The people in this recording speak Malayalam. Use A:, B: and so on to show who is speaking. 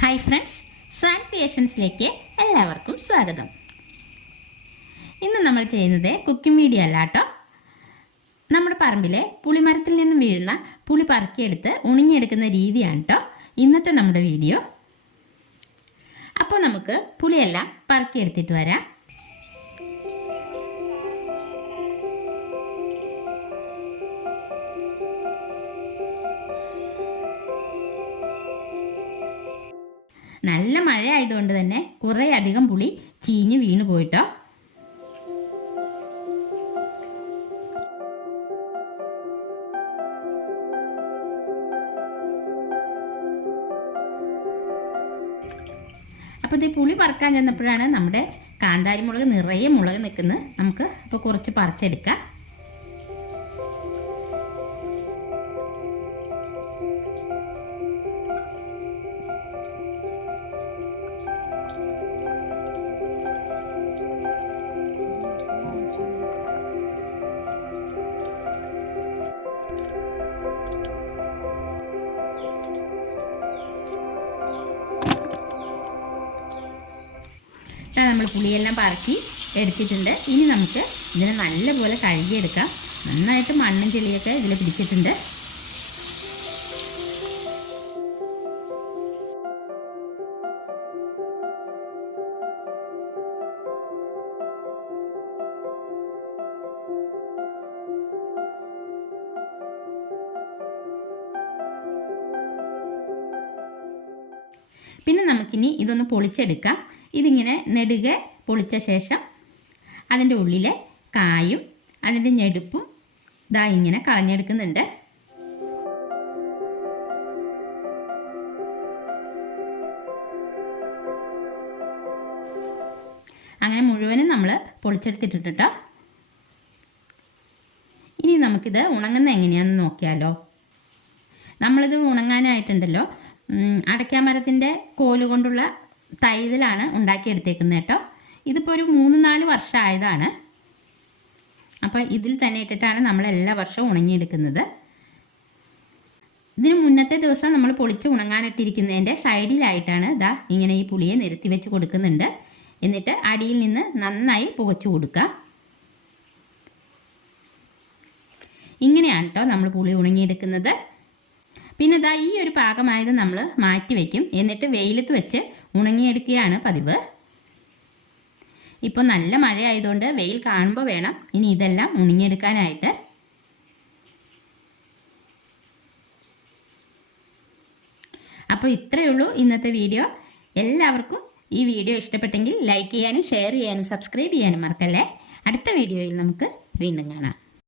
A: ഹായ് ഫ്രണ്ട്സ് സാൻ ക്രിയേഷൻസിലേക്ക് എല്ലാവർക്കും സ്വാഗതം. ഇന്ന് നമ്മൾ ചെയ്യുന്നത് കുക്കിംഗ് വീഡിയോ അല്ല കേട്ടോ. നമ്മുടെ പറമ്പിലെ പുളിമരത്തിൽ നിന്ന് വീഴുന്ന പുളി പറക്കിയെടുത്ത് ഉണങ്ങിയെടുക്കുന്ന രീതിയാണ് കേട്ടോ ഇന്നത്തെ നമ്മുടെ വീഡിയോ അപ്പോൾ നമുക്ക് പുളിയെല്ലാം പറക്കിയെടുത്തിട്ട് വരാം. നല്ല മഴ ആയതുകൊണ്ട് തന്നെ കുറേ അധികം പുളി ചീഞ്ഞ് വീണു പോയിട്ടോ. അപ്പോൾ ഇത് പുളി പറക്കാൻ ചെന്നപ്പോഴാണ് നമ്മുടെ കാന്താരി മുളക് നിറയെ മുളക് നിൽക്കുന്നത്. നമുക്ക് അപ്പോൾ കുറച്ച് പറിച്ചെടുക്കാം. നമ്മൾ പുളിയെല്ലാം പറക്കി എടുത്തിട്ടുണ്ട്. ഇനി നമുക്ക് ഇതിനെ നല്ലപോലെ കഴുകിയെടുക്കാം. നന്നായിട്ട് മണ്ണും ചെളിയൊക്കെ ഇതിൽ പിടിച്ചിട്ടുണ്ട്. പിന്നെ നമുക്കിനി ഇതൊന്ന് പൊളിച്ചെടുക്കാം. ഇതിങ്ങനെ നെടുകെ പൊളിച്ച ശേഷം അതിന്റെ ഉള്ളിലെ കായും അതിന്റെ ഞെടുപ്പും ഇതാ ഇങ്ങനെ കളഞ്ഞെടുക്കുന്നുണ്ട്. അങ്ങനെ മുഴുവനും നമ്മൾ പൊളിച്ചെടുത്തിട്ടിട്ടോ ഇനി നമുക്കിത് ഉണങ്ങുന്ന എങ്ങനെയാണെന്ന് നോക്കിയാലോ. നമ്മളിത് ഉണങ്ങാനായിട്ടുണ്ടല്ലോ. അടയ്ക്കാമരത്തിന്റെ കോൽ കൊണ്ടുള്ള തൈതലാണ് ഉണ്ടാക്കിയെടുത്തേക്കുന്നത് കേട്ടോ. ഇതിപ്പോൾ ഒരു മൂന്ന് നാല് വർഷമായതാണ് അപ്പോൾ ഇതിൽ തന്നെ ഇട്ടിട്ടാണ് നമ്മൾ എല്ലാ വർഷവും ഉണങ്ങിയെടുക്കുന്നത്. ഇതിന് മുന്നത്തെ ദിവസം നമ്മൾ പൊളിച്ച് ഉണങ്ങാനിട്ടിരിക്കുന്നതിന്റെ സൈഡിലായിട്ടാണ് ഇതാ ഇങ്ങനെ ഈ പുളിയെ നിരത്തി വെച്ച് കൊടുക്കുന്നുണ്ട്. എന്നിട്ട് അടിയിൽ നിന്ന് നന്നായി പുകച്ചു കൊടുക്കുക. ഇങ്ങനെയാണ് കേട്ടോ നമ്മൾ പുളി ഉണങ്ങിയെടുക്കുന്നത്. പിന്നെ ഇതാ ഈ ഒരു പാകമായത് നമ്മൾ മാറ്റി വയ്ക്കും എന്നിട്ട് വെയിലത്ത് വെച്ച് ഉണങ്ങിയെടുക്കുകയാണ് പതിവ്. ഇപ്പോൾ നല്ല മഴയായതുകൊണ്ട് വെയിൽ കാണുമ്പോൾ വേണം ഇനി ഇതെല്ലാം ഉണങ്ങിയെടുക്കാനായിട്ട്. അപ്പോൾ ഇത്രയേ ഉള്ളൂ ഇന്നത്തെ വീഡിയോ. എല്ലാവർക്കും ഈ വീഡിയോ ഇഷ്ടപ്പെട്ടെങ്കിൽ ലൈക്ക് ചെയ്യാനും ഷെയർ ചെയ്യാനും സബ്സ്ക്രൈബ് ചെയ്യാനും മറക്കല്ലേ? അടുത്ത വീഡിയോയിൽ നമുക്ക് വീണ്ടും കാണാം.